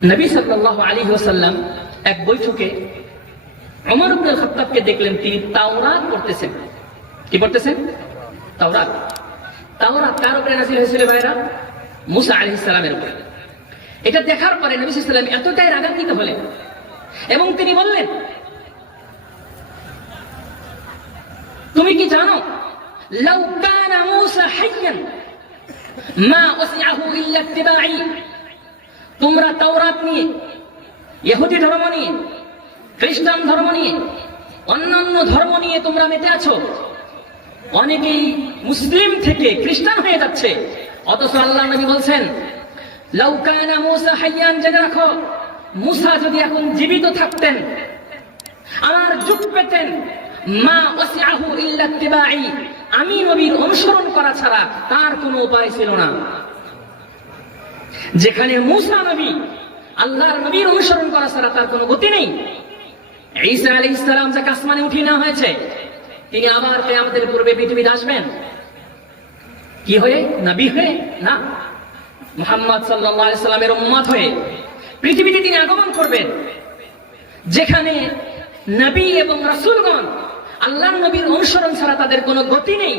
নবী সাল্লাল্লাহু আলাইহি ওয়াসাল্লাম এক বৈঠকে ওমর ইবনে খাত্তাবকে দেখলেন তিনি তাওরাত পড়তেছেন। কি পড়তেছেন? তাওরাত। তাওরাত কার উপরে নাযিল হয়েছিল ভাইরা? মুসা আলাইহিস সালামের উপরে। এটা দেখার পরে নবী সাল্লাল্লাহু আলাইহি ওয়াসাল্লাম এতটাই রাগান্বিত হলেন এবং তিনি বললেন, তুমি কি জানো লাউ কানা মুসা হাইয়ান মা ওয়াসিআহু ইল্লা ইত্তিবাই। তোমরা তাওরাত নিয়ে, ইহুদি ধর্ম নিয়ে, খ্রিস্টান ধর্ম নিয়ে, অন্যান্য ধর্ম নিয়ে তোমরা মেতে আছো। অনেকেই মুসলিম থেকে খ্রিস্টান হয়ে যাচ্ছে, অথচ আল্লাহ নবী বলছেন লাউ কানা মুসা হাইয়ান, জেনে রাখো মুসা যদি এখন জীবিত থাকতেন, আমার যুগ পেতেন, মা ওয়াসিআহু ইল্লা ইত্তিবাই, আমি নবীর অনুসরণ করা ছাড়া তার কোনো উপায় ছিল না। যেখানে মুসা নবী আল্লাহর নবীর অনুসরণ করা ছাড়া তার কোনো গতি নেই। ঈসা আলাইহিস সালাম যাকে আসমানে উঠিয়ে নেওয়া হয়েছে, তিনি আবার কিয়ামতের পূর্বে পৃথিবীতে আসবেন কি হয়ে? নবী হয়ে না, মুহাম্মদ সাল্লাল্লাহু আলাইহি সাল্লামের উম্মত হয়ে পৃথিবীতে তিনি আগমন করবেন, যেখানে নবী এবং রাসূলগণ আল্লাহর নবীর অনুসরণ ছাড়া তাদের কোনো গতি নেই।